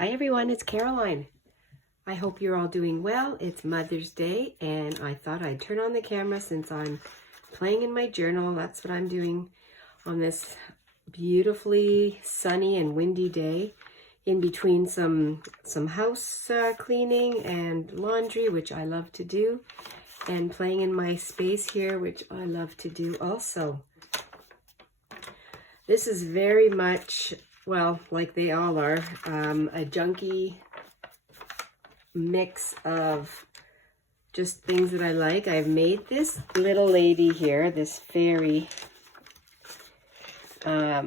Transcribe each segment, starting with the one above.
Hi everyone, it's Caroline. I hope you're all doing well. It's Mother's Day and I thought I'd turn on the camera since I'm playing in my journal. That's what I'm doing on this beautifully sunny and windy day in between some house cleaning and laundry, which I love to do, and playing in my space here, which I love to do also. This is very much, well, like they all are, a junky mix of just things that I like. I've made this little lady here, this fairy. I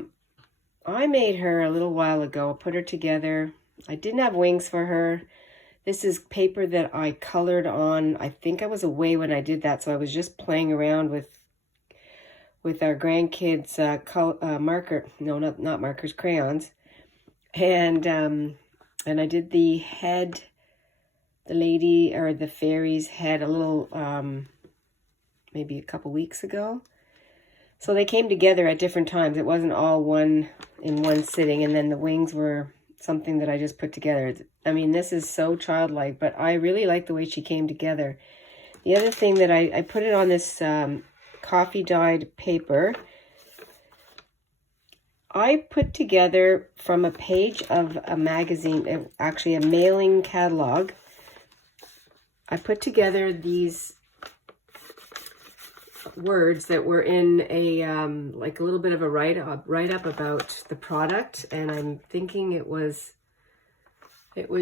made her a little while ago, put her together. I didn't have wings for her. This is paper that I colored on. I think I was away when I did that, so I was just playing around with our grandkids' crayons. And I did the head, the lady or the fairy's head a little, maybe a couple weeks ago. So they came together at different times. It wasn't all one in one sitting. And then the wings were something that I just put together. I mean, this is so childlike, but I really like the way she came together. The other thing that I put it on this coffee dyed paper. I put together from a page of a magazine, actually a mailing catalog. I put together these words that were in a like a little bit of a write-up about the product, and I'm thinking it was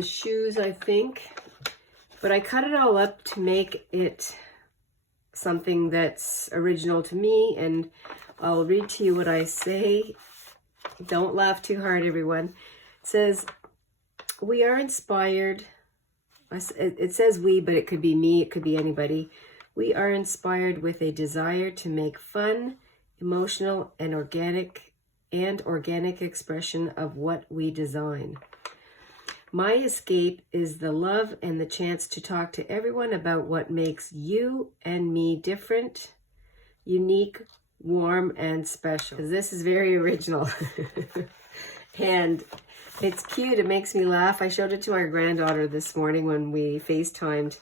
shoes, I think, but I cut it all up to make it something that's original to me, and I'll read to you what I say. Don't laugh too hard, everyone. It says, we are inspired. It says we, but it could be me, it could be anybody. We are inspired with a desire to make fun, emotional, and organic expression of what we design. My escape is the love and the chance to talk to everyone about what makes you and me different, unique, warm, and special. This is very original. And it's cute. It makes me laugh. I showed it to our granddaughter this morning when we FaceTimed.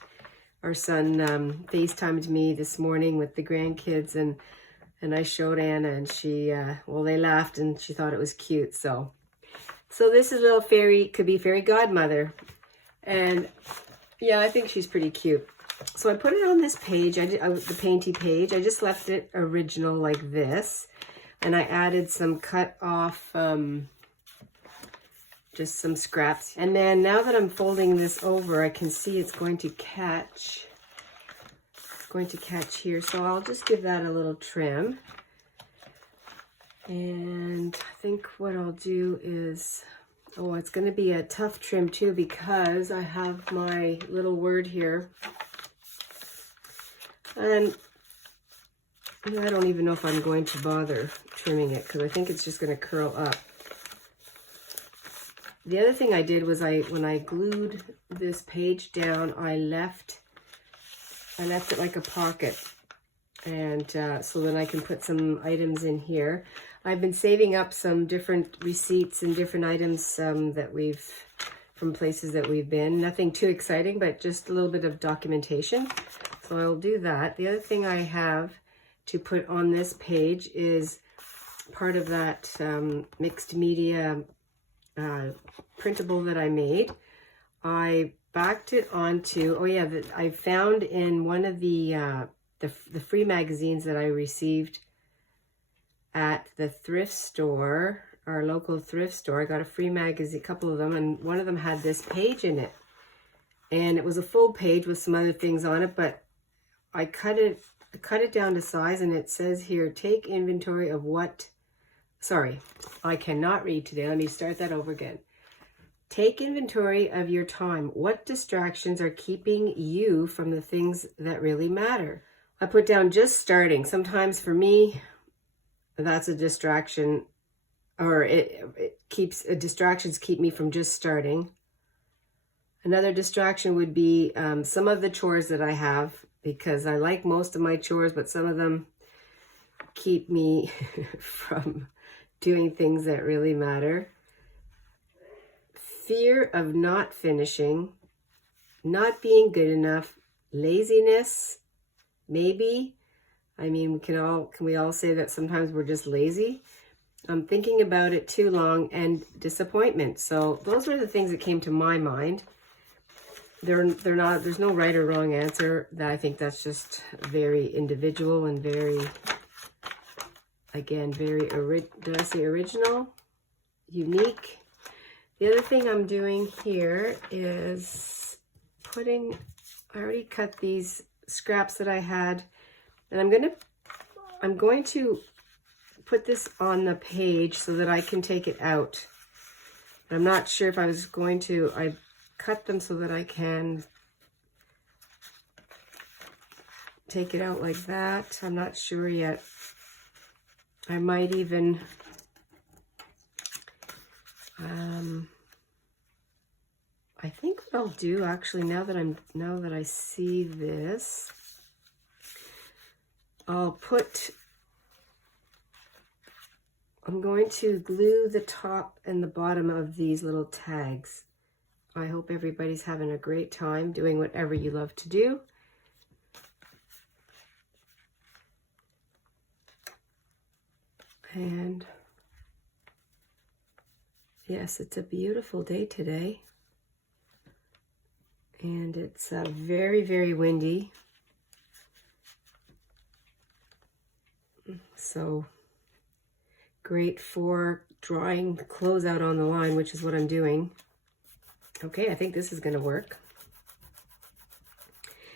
Our son FaceTimed me this morning with the grandkids, and I showed Anna, and she, well, they laughed and she thought it was cute. So this is a little fairy, could be fairy godmother. And yeah, I think she's pretty cute. So I put it on this page, the painty page. I just left it original like this. And I added some cut off, just some scraps. And then now that I'm folding this over, I can see it's going to catch. It's going to catch here. So I'll just give that a little trim. And I think what I'll do is, oh, it's going to be a tough trim too, because I have my little word here. And I don't even know if I'm going to bother trimming it, because I think it's just going to curl up. The other thing I did was when I glued this page down, I left it like a pocket, and so then I can put some items in here. I've been saving up some different receipts and different items from places that we've been. Nothing too exciting, but just a little bit of documentation. So I'll do that. The other thing I have to put on this page is part of that mixed media printable that I made. I backed it onto, oh yeah, I found in one of the free magazines that I received at the thrift store, our local thrift store. I got a free magazine, a couple of them, and one of them had this page in it. And it was a full page with some other things on it, but I cut it down to size, and it says here, take inventory of what, sorry, I cannot read today. Let me start that over again. Take inventory of your time. What distractions are keeping you from the things that really matter? I put down just starting. Sometimes for me, that's a distraction, or distractions keep me from just starting. Another distraction would be some of the chores that I have, because I like most of my chores, but some of them keep me from doing things that really matter. fear of not finishing, not being good enough, laziness, maybe. I mean, can we all say that sometimes we're just lazy? Thinking about it too long, and disappointment. So those were the things that came to my mind. There's no right or wrong answer. That I think that's just very individual and very, again, did I say original? Unique. The other thing I'm doing here is I already cut these scraps that I had, and I'm going to put this on the page so that I can take it out. I'm not sure if I cut them so that I can take it out like that. I'm not sure yet. I might even I think what I'll do, actually, now that I see this, I'm going to glue the top and the bottom of these little tags. I hope everybody's having a great time doing whatever you love to do. And yes, it's a beautiful day today. And it's very, very windy. So great for drawing clothes out on the line, which is what I'm doing. Okay, I think this is going to work.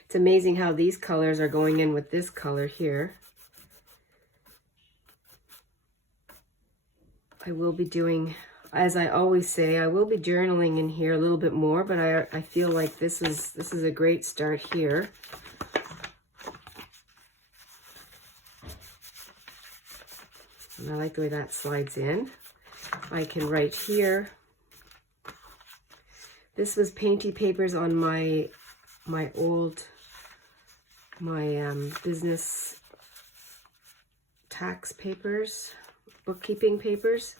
It's amazing how these colors are going in with this color here. I will be doing, as I always say, I will be journaling in here a little bit more, but I feel like this is a great start here. And I like the way that slides in. I can write here. This was painty papers on my business tax papers, bookkeeping papers.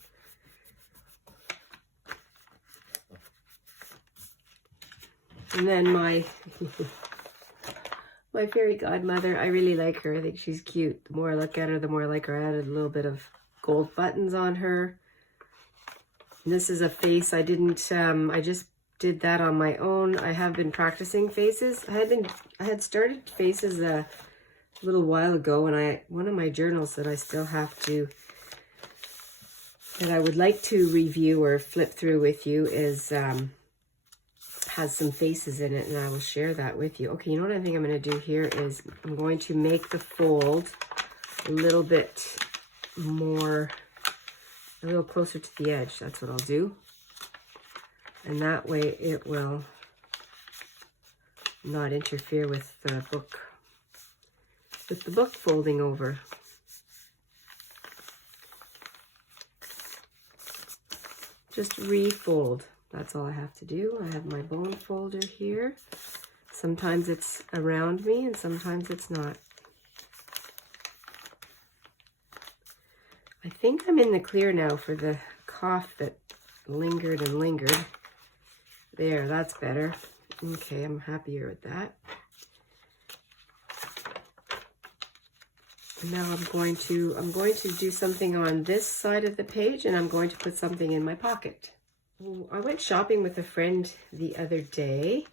And then my my fairy godmother, I really like her. I think she's cute. The more I look at her, the more I like her. I added a little bit of gold buttons on her. And this is a face I just did that on my own. I have been practicing faces. I had started faces a little while ago, and one of my journals that I still have to, that I would like to review or flip through with you is has some faces in it, and I will share that with you. Okay, you know what I think I'm going to do here is I'm going to make the fold a little bit more, a little closer to the edge. That's what I'll do. And that way it will not interfere with the book folding over. Just refold. That's all I have to do. I have my bone folder here. Sometimes it's around me and sometimes it's not. I think I'm in the clear now for the cough that lingered and lingered. There, that's better. Okay, I'm happier with that. And now I'm going to do something on this side of the page, and I'm going to put something in my pocket. I went shopping with a friend the other day,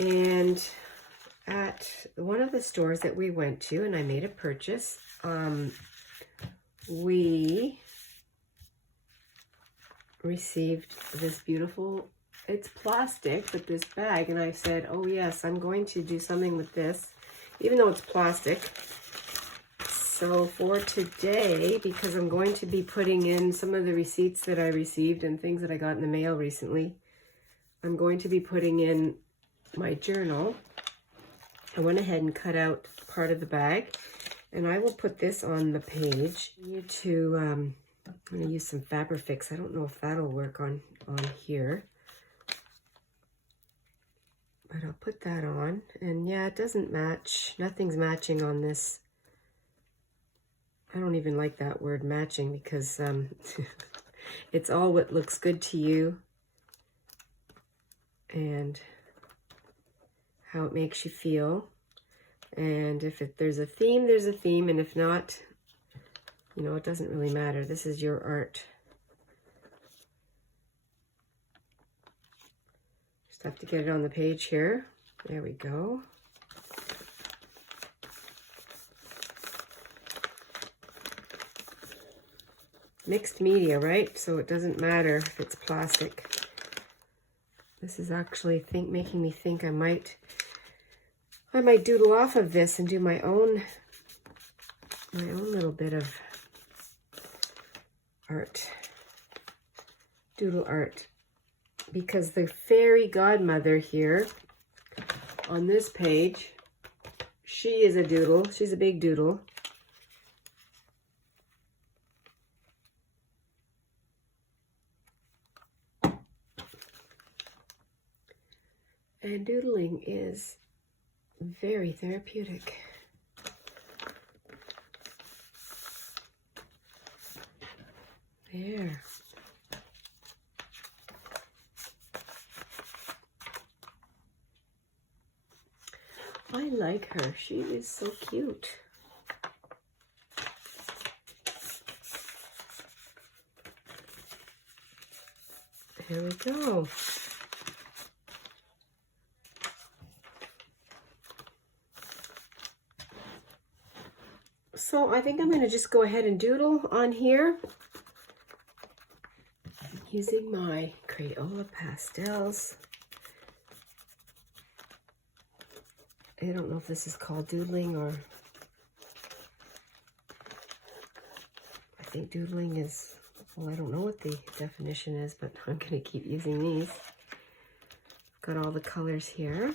and at one of the stores that we went to, and I made a purchase, we received this beautiful, it's plastic, but this bag, and I said, oh yes, I'm going to do something with this, even though it's plastic. So for today, because I'm going to be putting in some of the receipts that I received and things that I got in the mail recently, I'm going to be putting in my journal. I went ahead and cut out part of the bag, and I will put this on the page. I'm going to use some Fabrifix. I don't know if that'll work on here, but I'll put that on. And yeah, it doesn't match. Nothing's matching on this. I don't even like that word matching, because it's all what looks good to you. and how it makes you feel. And if there's a theme, there's a theme, and if not, you know, it doesn't really matter. This is your art. Just have to get it on the page here. There we go. Mixed media, right? So it doesn't matter if it's plastic. This is actually making me think I might doodle off of this and do my own little bit of art, doodle art, because the fairy godmother here on this page, she is a doodle. She's a big doodle. And doodling is very therapeutic. There. I like her. She is so cute. There we go. So I think I'm going to just go ahead and doodle on here using my Crayola pastels. I don't know if this is called doodling, or I think doodling is, well, I don't know what the definition is, but I'm going to keep using these. Got all the colors here.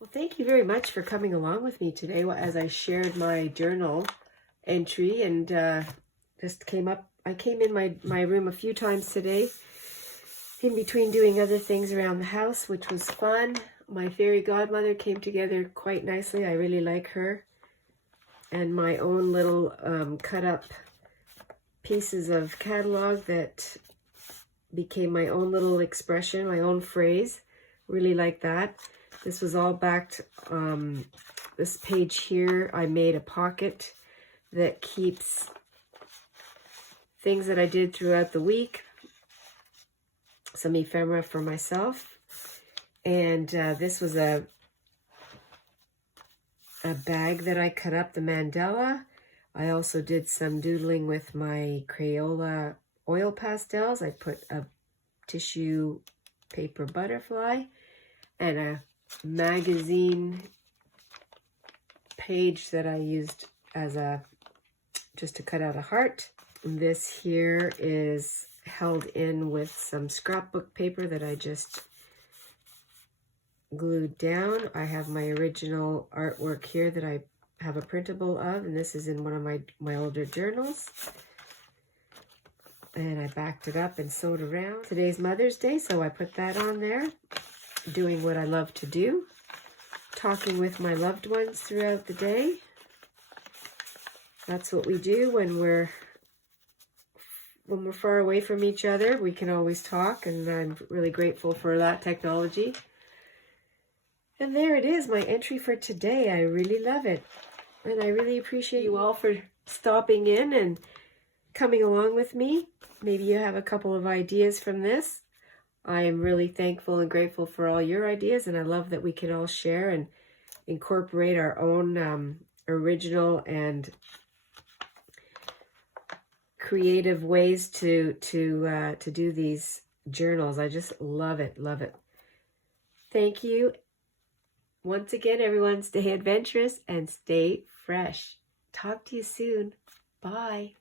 Well, thank you very much for coming along with me today as I shared my journal entry, and just I came in my room a few times today in between doing other things around the house, which was fun. My fairy godmother came together quite nicely. I really like her. And my own little cut up pieces of catalog that became my own little expression, my own phrase. Really like that. This was all backed, this page here, I made a pocket that keeps things that I did throughout the week, some ephemera for myself. And this was a bag that I cut up, the mandala. I also did some doodling with my Crayola oil pastels. I put a tissue paper butterfly and a magazine page that I used as just to cut out a heart. And this here is held in with some scrapbook paper that I just glued down. I have my original artwork here that I have a printable of, and this is in one of my older journals. And I backed it up and sewed around. Today's Mother's Day, so I put that on there. Doing what I love to do, talking with my loved ones throughout the day. That's what we do when we're far away from each other. We can always talk, and I'm really grateful for that technology. And there it is, my entry for today. I really love it, and I really appreciate you all for stopping in and coming along with me. Maybe you have a couple of ideas from this. I am really thankful and grateful for all your ideas, and I love that we can all share and incorporate our own original and creative ways to do these journals. I just love it, love it. Thank you. Once again, everyone, stay adventurous and stay fresh. Talk to you soon. Bye.